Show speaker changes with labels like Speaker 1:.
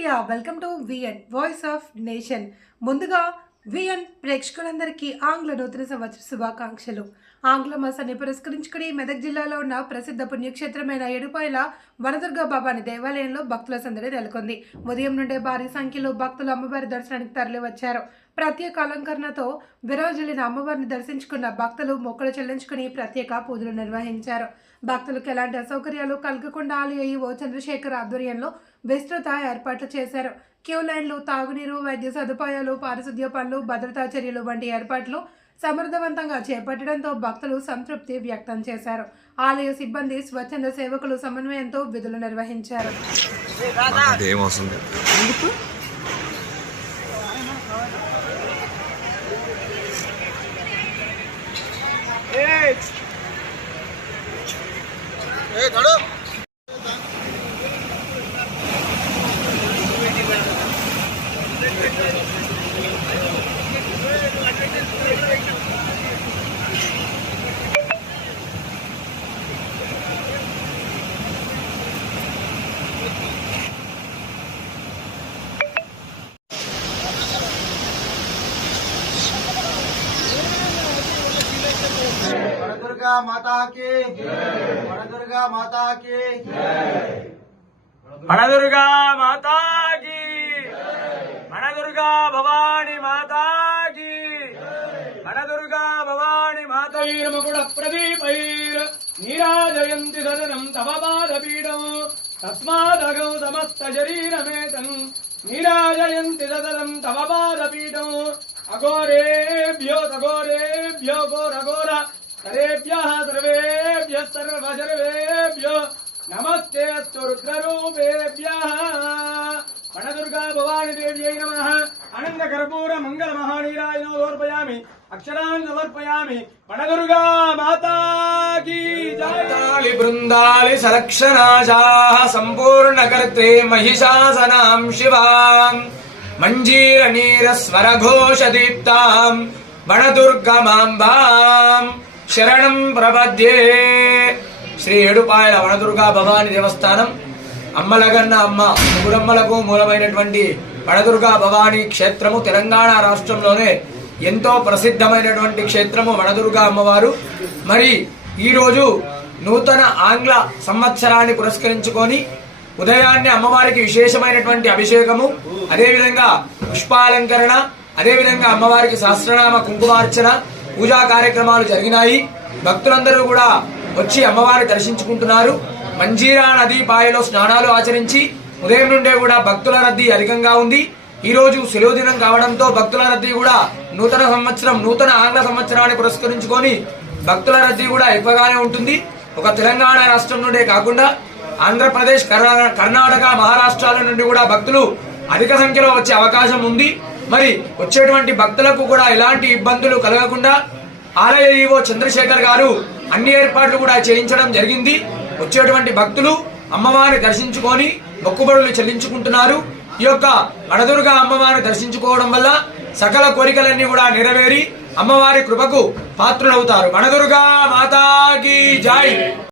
Speaker 1: Priya welcome to VN voice of nation ముందుగా VN ప్రేక్షకులందరికీ ఆంగ్ల నూతన సంవత్సర శుభాకాంక్షలు. ఆంగ్ల మాసాన్ని పురస్కరించుకుని మెదక్ జిల్లాలో ఉన్న ప్రసిద్ధ పుణ్యక్షేత్రమైన ఎడుపాయల వనదుర్గా బాబాని దేవాలయంలో భక్తుల సందడి నెలకొంది. ఉదయం నుండే భారీ సంఖ్యలో భక్తులు అమ్మవారి దర్శనానికి తరలివచ్చారు. ప్రత్యేక అలంకరణతో విరాజులైన అమ్మవారిని దర్శించుకున్న భక్తులు మొక్కలు చెల్లించుకుని ప్రత్యేక పూజలు నిర్వహించారు. భక్తులకు ఎలాంటి అసౌకర్యాలు కలగకుండా ఆలయ ఓ చంద్రశేఖర్ ఆధ్వర్యంలో విస్తృత ఏర్పాట్లు చేశారు. క్యూ లైన్లు తాగునీరు వైద్య సదుపాయాలు పారిశుద్ధ్య పనులు భద్రతా చర్యలు వంటి ఏర్పాట్లు సమర్థవంతంగా చేపట్టడంతో భక్తులు సంతృప్తి వ్యక్తం చేశారు. ఆలయ సిబ్బంది స్వచ్ఛంద సేవకులు సమన్వయంతో విధులు నిర్వహించారు.
Speaker 2: అదేం దుర్గా మాతాకి
Speaker 3: వనదుర్గా మాతాకి की
Speaker 4: మాతాకి వనదుర్గా భవాని మాతాకి వనదుర్గా భవాని మాతైర్మకుడ ప్రదీపైర్. నీరాజయంతి సదనం తవ పాదపీఠం తస్మాదగం సమస్త శరీరమేతం. నీరాజయంతి సదనం తవ పాదపీఠం అఘోరేభ్యో తఘోరేభ్యో ఘోర ఘోర సర్వేభ్యः సర్వసర్వేభ్యో నమస్తే అస్తు వనదుర్గా భవాని దేవ్యై నమః. అనంత కర్పూర మంగళ మహానీరాయ సమర్పయామి. అక్షరాన్ని సమర్పయామి. వనదుర్గా మాతాకి జయ బృందాలి సలక్షణాశాః సంపూర్ణకర్త్రే మహిషాసనాం శివాం. మంజీర నీర స్వర దీప్తాం. వనదుర్గమాంబాం శరణం ప్రపద్యే శ్రీ ఏడుపాయల వనదుర్గా భవాని దేవస్థానం. అమ్మలగన్న అమ్మ ముగురమ్మలకు మూలమైనటువంటి వనదుర్గా భవాని క్షేత్రము తెలంగాణ రాష్ట్రంలోనే ఎంతో ప్రసిద్ధమైనటువంటి క్షేత్రము వనదుర్గా అమ్మవారు. మరి ఈరోజు నూతన ఆంగ్ల సంవత్సరాన్ని పురస్కరించుకొని ఉదయాన్నే అమ్మవారికి విశేషమైనటువంటి అభిషేకము అదేవిధంగా పుష్పాలంకరణ అదేవిధంగా అమ్మవారికి సహస్రనామ కుంకుమార్చన పూజా కార్యక్రమాలు జరిగినాయి. భక్తులందరూ కూడా వచ్చి అమ్మవారిని దర్శించుకుంటున్నారు. మంజీరా నదీ పాయలో స్నానాలు ఆచరించి ఉదయం నుండే కూడా భక్తుల రద్దీ అధికంగా ఉంది. ఈ రోజు సెలవు దినం కావడంతో భక్తుల రద్దీ కూడా నూతన సంవత్సరం నూతన ఆంగ్ల సంవత్సరాన్ని పురస్కరించుకొని భక్తుల రద్దీ కూడా ఎక్కువగానే ఉంటుంది. ఒక తెలంగాణ రాష్ట్రం నుండే కాకుండా ఆంధ్రప్రదేశ్ కర్ణాటక మహారాష్ట్రాల నుండి కూడా భక్తులు అధిక సంఖ్యలో వచ్చే అవకాశం ఉంది. మరి వచ్చేటువంటి భక్తులకు కూడా ఎలాంటి ఇబ్బందులు కలగకుండా ఆలయ ఈవో చంద్రశేఖర్ గారు అన్ని ఏర్పాట్లు కూడా చేయించడం జరిగింది. వచ్చేటువంటి భక్తులు అమ్మవారిని దర్శించుకొని మొక్కుబడులు చెల్లించుకుంటున్నారు. ఈ యొక్క వనదుర్గ అమ్మవారిని దర్శించుకోవడం వల్ల సకల కోరికలన్నీ కూడా నెరవేరి అమ్మవారి కృపకు పాత్రులవుతారు. వనదుర్గా మాతాకి జాయ్!